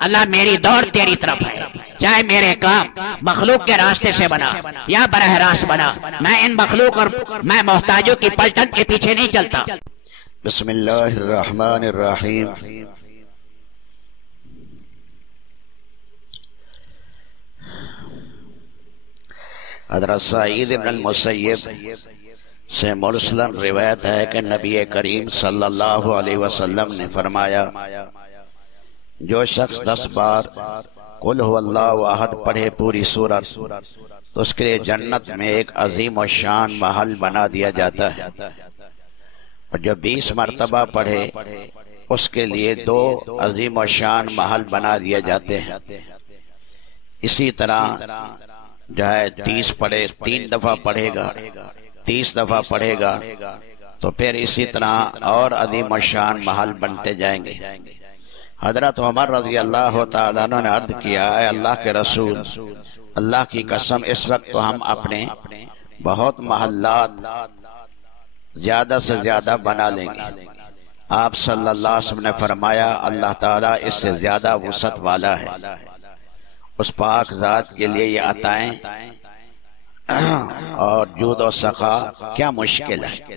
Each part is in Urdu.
اللہ میری دوڑ تیری طرف ہے، چاہے میرے کام مخلوق کے راستے سے بنا یا براہ راست بنا، میں ان مخلوق اور میں محتاجوں کی پلٹن کے پیچھے نہیں چلتا۔ بسم اللہ الرحمن الرحیم۔ حضرت سعید بن المسیب سے مرسلن روایت ہے کہ نبی کریم صلی اللہ علیہ وسلم نے فرمایا، جو شخص 10 بار قل هو اللہ احد پڑھے پوری سورت تو اس کے لیے جنت میں ایک عظیم و شان محل بنا دیا جاتا ہے، اور جو 20 مرتبہ پڑھے اس کے لیے 2 عظیم و شان محل بنا دیے جاتے ہیں۔ اسی طرح جو ہے 30 پڑھے 3 دفعہ پڑھے گا، 30 دفعہ پڑھے گا تو پھر اسی طرح اور عظیم و شان محل بنتے جائیں گے۔ حضرت عمر رضی اللہ تعالیٰ عنہ نے عرض کیا، اے اللہ کے رسول، اللہ کی قسم اس وقت تو ہم اپنے بہت محلات زیادہ سے زیادہ بنا لیں گے۔ آپ صلی اللہ علیہ وسلم نے فرمایا، اللہ تعالیٰ اس سے زیادہ وسعت والا ہے، اس پاک ذات کے لیے یہ عطائیں اور جود و سخا کیا مشکل ہے۔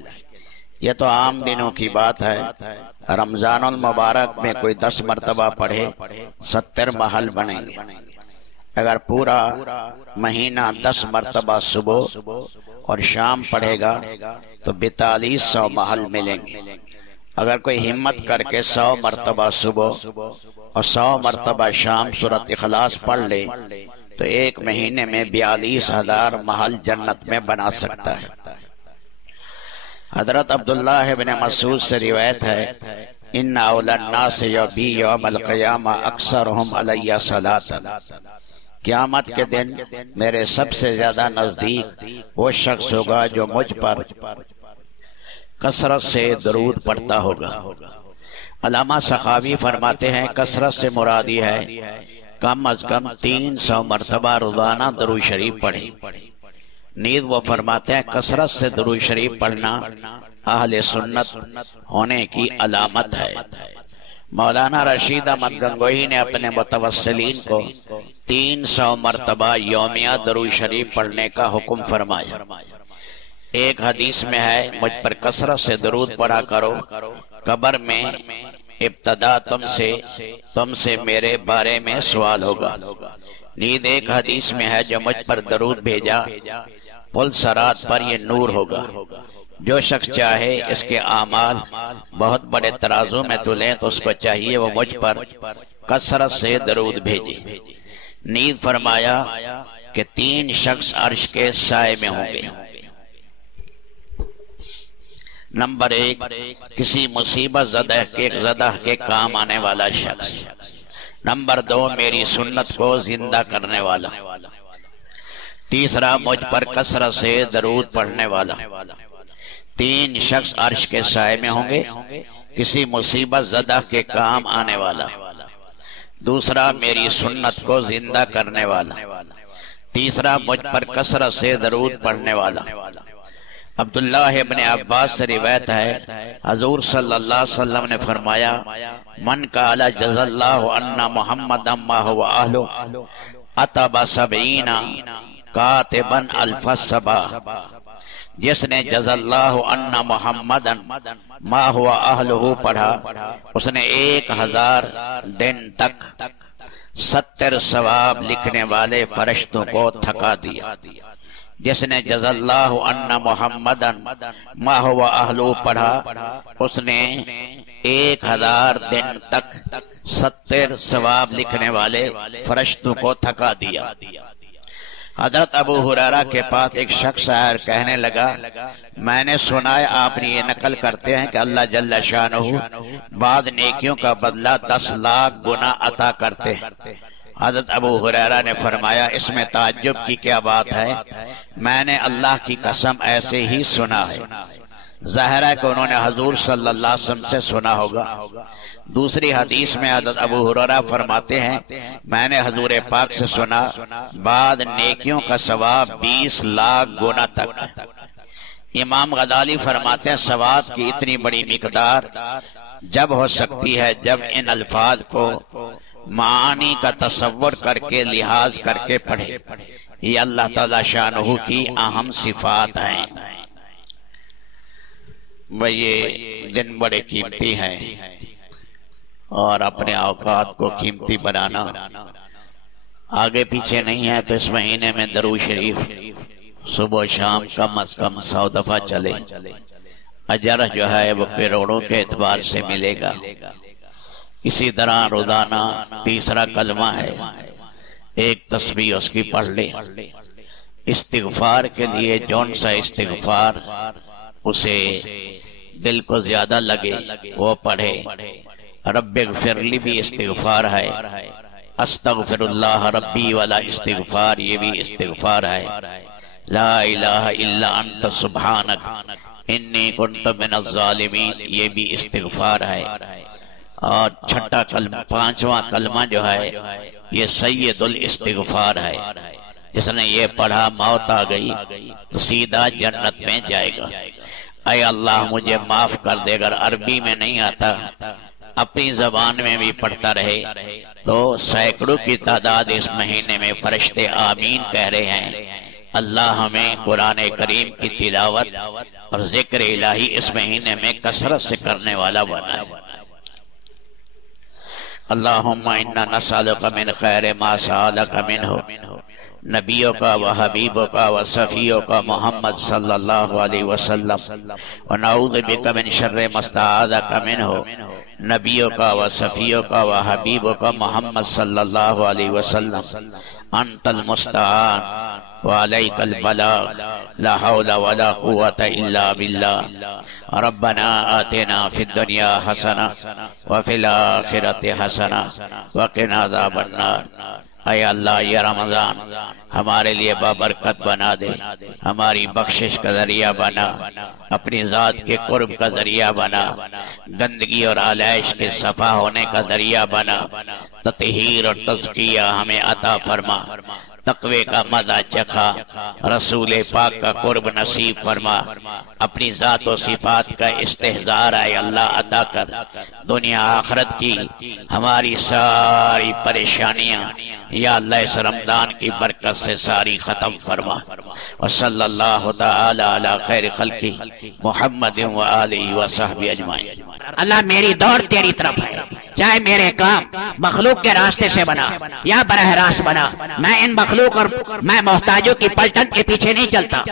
یہ تو عام دنوں کی بات ہے، رمضان المبارک میں کوئی 10 مرتبہ پڑھے 70 محل بنیں گے۔ اگر پورا مہینہ 10 مرتبہ صبح اور شام پڑھے گا تو 4200 محل ملیں گے۔ اگر کوئی ہمت کر کے 100 مرتبہ صبح اور 100 مرتبہ شام سورۃ اخلاص پڑھ لے تو ایک مہینے میں 42,000 محل جنت میں بنا سکتا ہے۔ حضرت عبداللہ بن مسعود سے روایت ہے، ان اولی الناس بی یوم القیامہ اکثرہم علی صلاۃ، قیامت کے دن میرے سب سے زیادہ نزدیک وہ شخص ہوگا جو مجھ پر کثرت سے درود پڑھتا ہوگا۔ علامہ سخاوی فرماتے ہیں کثرت سے مرادی ہے کم از کم 300 مرتبہ روزانہ درود شریف پڑھیں۔ نیز وہ فرماتے ہیں کثرت سے درود شریف پڑھنا اہل سنت ہونے کی علامت ہے۔ مولانا رشید احمد گنگوہی نے اپنے متوسلین کو 300 مرتبہ یومیہ درود شریف پڑھنے کا حکم فرمایا۔ ایک حدیث میں ہے، مجھ پر کثرت سے درود پڑھا کرو، قبر میں ابتدا تم سے میرے بارے میں سوال ہوگا۔ نیز ایک حدیث میں ہے، جو مجھ پر درود بھیجا پل صراط پر یہ نور ہوگا۔ جو شخص چاہے اس کے اعمال بہت بڑے ترازو میں تلیں تو اس کو چاہیے وہ مجھ پر کثرت سے درود بھیجے۔ نیز فرمایا کہ 3 شخص عرش کے سائے میں ہوں گے۔ نمبر 1، کسی مصیبت زدہ کے کام آنے والا شخص۔ نمبر 2، میری سنت کو زندہ کرنے والا۔ تیسرا، مجھ پر کثرت سے درود پڑھنے والا۔ 3 شخص عرش کے سائے میں ہوں گے، کسی مصیبت زدہ کے کام آنے والا۔ دوسرا، میری سنت کو زندہ کرنے والا۔ تیسرا، مجھ پر کثرت سے درود پڑھنے والا۔ عبداللہ ابن عباس سے روایت ہے، حضور صلی اللہ علیہ وسلم نے فرمایا، من قال جزا اللہ عنا محمد ما هو اہلہ اتب 70 کاتبا الف صبا۔ جس نے جزا اللہ عنا محمد ما هو اہلہ پڑھا، اس نے 1000 دن تک 70 ثواب لکھنے والے فرشتوں کو تھکا دیا۔ جس نے جزا اللہ عنا محمد ما هو اہلہ پڑھا، اس نے 1000 دن تک 70 ثواب لکھنے والے فرشتوں کو تھکا دیا۔ حضرت ابو ہریرہ کے پاس ایک شخص آیا اور کہنے لگا، میں نے سنا ہے آپ نے یہ نقل کرتے ہیں کہ اللہ جل شانہ بعض نیکیوں کا بدلہ 10 لاکھ گنا عطا کرتے ہیں۔ حضرت ابو ہریرہ نے فرمایا، اس میں تعجب کی کیا بات ہے؟ میں نے اللہ کی قسم ایسے ہی سنا ہے۔ ظاہر ہے کہ انہوں نے حضور صلی اللہ علیہ وسلم سے سنا ہوگا۔ دوسری حدیث میں حضرت ابو ہریرہ فرماتے ہیں، میں نے حضور پاک سے سنا، بعد نیکیوں کا ثواب 20 لاکھ گنا تک۔ امام غزالی فرماتے ہیں، ثواب کی اتنی بڑی مقدار جب ہو سکتی ہے جب ان الفاظ کو معانی کا تصور کر کے لحاظ کر کے پڑھے، یہ اللہ تعالی شانہ کی اہم صفات ہیں۔ یہ دن بڑے قیمتی ہیں اور اپنے اوقات کو قیمتی بنانا آگے پیچھے نہیں ہے، تو اس مہینے میں درود شریف صبح و شام کم از کم 100 دفعہ چلے، اجر جو ہے وہ کروڑوں کے اعتبار سے ملے گا۔ اسی طرح روزانہ تیسرا کلمہ ہے، ایک تسبیح اس کی پڑھ لے۔ استغفار کے لیے جون سا استغفار اسے دل کو زیادہ لگے وہ پڑھے۔ رب اغفر لی بھی استغفار ہے، استغفر اللہ ربی والا استغفار یہ بھی استغفار ہے۔ لا الہ الا انت سبحانک انی کنت من الظالمین یہ بھی استغفار ہے۔ اور چھٹا کلمہ، پانچواں کلمہ جو ہے یہ سید الاستغفار ہے، جس نے یہ پڑھا موت آ گئی تو سیدھا جنت میں جائے گا۔ اے اللہ مجھے معاف کر دے، اگر عربی میں نہیں آتا اپنی زبان میں بھی پڑھتا رہے تو سینکڑوں کی تعداد اس مہینے میں فرشتے آمین کہہ رہے ہیں۔ اللہ ہمیں قرآن کریم کی تلاوت اور ذکر الہی اس مہینے میں کثرت سے کرنے والا بنائے۔ اللہم انا نسألک من خیر ما سألک منہ نبیوں کا و حبیبوں کا و صفیوں کا محمد صلی اللہ علیہ وسلم، ونعوذ بک من شر ما استعاذک منہ نبیوں کا و صفیوں کا و حبیبوں کا محمد صلی اللہ علیہ وسلم۔ انت المستعان وعلیک البلاغ لا حول ولا قوة الا باللہ۔ ربنا آتنا فی الدنیا حسنہ وفی الآخرۃ حسنہ وقنا عذاب النار۔ اے اللہ یہ رمضان ہمارے لیے بابرکت بنا دے، ہماری بخشش کا ذریعہ بنا، اپنی ذات کے قرب کا ذریعہ بنا، گندگی اور آلائش کے صفا ہونے کا ذریعہ بنا، تطہیر اور تزکیہ ہمیں عطا فرما، تقوی کا مزہ چکھا، رسول پاک کا قرب نصیب فرما، اپنی ذات و صفات کا استحضار اے اللہ عطا کر، دنیا آخرت کی ہماری ساری پریشانیاں یا اللہ اس رمضان کی برکت سے ساری ختم فرما۔ وصلی اللہ تعالی علی خیر خلقی محمد و آلہ و صحبہ اجمعین۔ اللہ میری دوڑ تیری طرف ہے، چاہے میرے کام مخلوق کے راستے سے بنا یا براہ راست بنا، میں ان مخلوق اور میں محتاجوں کی پلٹن کے پیچھے نہیں چلتا۔